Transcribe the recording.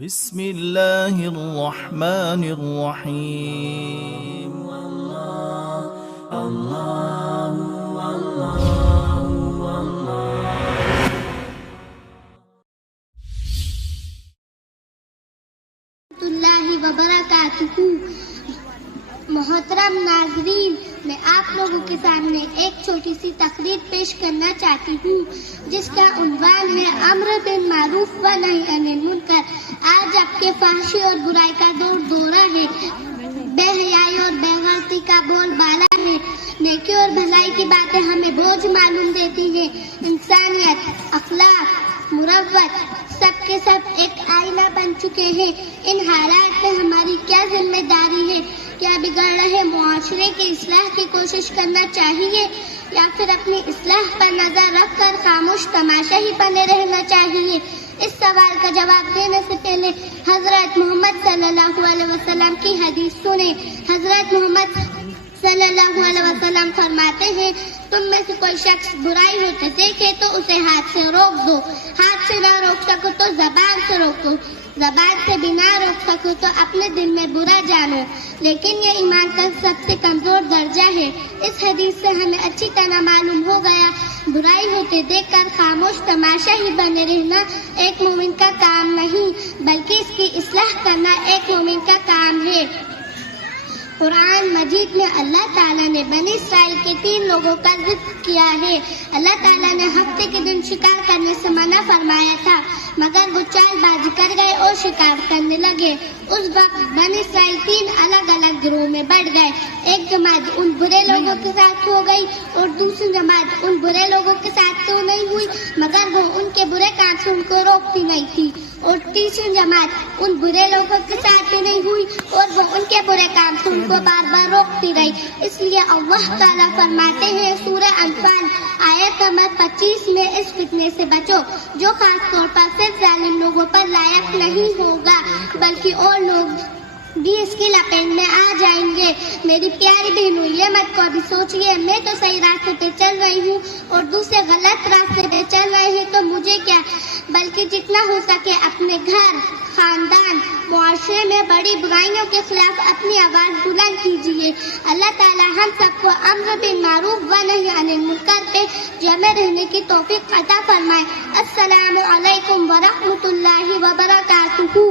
بسم اللہ الرحمن الرحیم اللہ وبرکاتہ۔ محترم ناظرین، میں آپ لوگوں کے سامنے ایک چھوٹی سی تقریر پیش کرنا چاہتی ہوں جس کا عنوان ہے امر بالمعروف و نہی عن المنکر۔ آج آپ کے فحشی اور برائی کا دورہ ہے، بے حیائی اور بے غیرتی کا بول بالا ہے، نیکی اور بھلائی کی باتیں ہمیں بوجھ معلوم دیتی ہیں۔ انسانیت، اخلاق، مروت سب کے سب ایک آئینہ بن چکے ہیں۔ ان حالات میں ہماری کیا ذمہ داری ہے؟ کیا بگڑ رہے معاشرے کی اصلاح کی کوشش کرنا چاہیے یا پھر اپنی اصلاح پر نظر رکھ کر خاموش تماشا ہی بنے رہنا چاہیے؟ اس سوال کا جواب دینے سے پہلے حضرت محمد صلی اللہ علیہ وسلم کی حدیث سنیں۔ حضرت محمد صلی اللہ علیہ وسلم فرماتے ہیں، تم میں سے کوئی شخص برائی ہوتے دیکھے تو اسے ہاتھ سے روک دو، ہاتھ سے نہ روک سکو تو زبان سے روکو، زبان سے بھی نہ روک سکو تو اپنے دل میں برا جانو، لیکن یہ ایمان کا سب سے کمزور درجہ ہے۔ اس حدیث سے ہمیں اچھی طرح معلوم ہو گیا، برائی ہوتے دیکھ کر خاموش تماشا ہی بنے رہنا ایک مومن کا کام نہیں بلکہ اس کی اصلاح کرنا ایک مومن کا کام ہے۔ قرآن مجید میں اللہ تعالیٰ نے بنی اسرائیل کے 3 لوگوں کا ذکر کیا ہے۔ اللہ تعالیٰ نے ہفتے کے دن شکار کرنے سے منع فرمایا تھا، مگر وہ چال بازی کر گئے اور شکار کرنے لگے۔ اس وقت بنی اسرائیل 3 الگ الگ گروہ میں بٹ گئے۔ ایک جماعت ان برے لوگوں کے ساتھ ہو گئی اور دوسری جماعت ان برے لوگوں کے ساتھ تو نہیں ہوئی مگر وہ ان کے برے کام سے ان کو روکتی نہیں تھی، اور تیسری جماعت ان برے لوگوں کے ساتھ بھی نہیں ہوئی اور وہ ان کے برے کام سے ان کو بار بار روکتی رہی۔ اس لیے اللہ تعالیٰ فرماتے ہیں سورہ انفال آیت نمبر 25 میں، اس فتنے سے بچو جو خاص طور پر صرف ظالم لوگوں پر لائق نہیں ہوگا بلکہ اور لوگ بھی اس کی لپیٹ میں آ جائیں گے۔ میری پیاری بہنوں، یہ مت کو ابھی سوچئے میں تو صحیح راستے پہ چل رہی ہوں اور دوسرے غلط راستے پہ چل رہے ہیں تو مجھے کیا، بلکہ جتنا ہو سکے اپنے گھر، خاندان، معاشرے میں بڑی برائیوں کے خلاف اپنی آواز بلند کیجیے۔ اللہ تعالی ہم سب کو امر بالمعروف و نہی عن المنکر پہ جمع رہنے کی توفیق عطا فرمائے۔ السلام علیکم ورحمۃ اللہ وبرکاتہ۔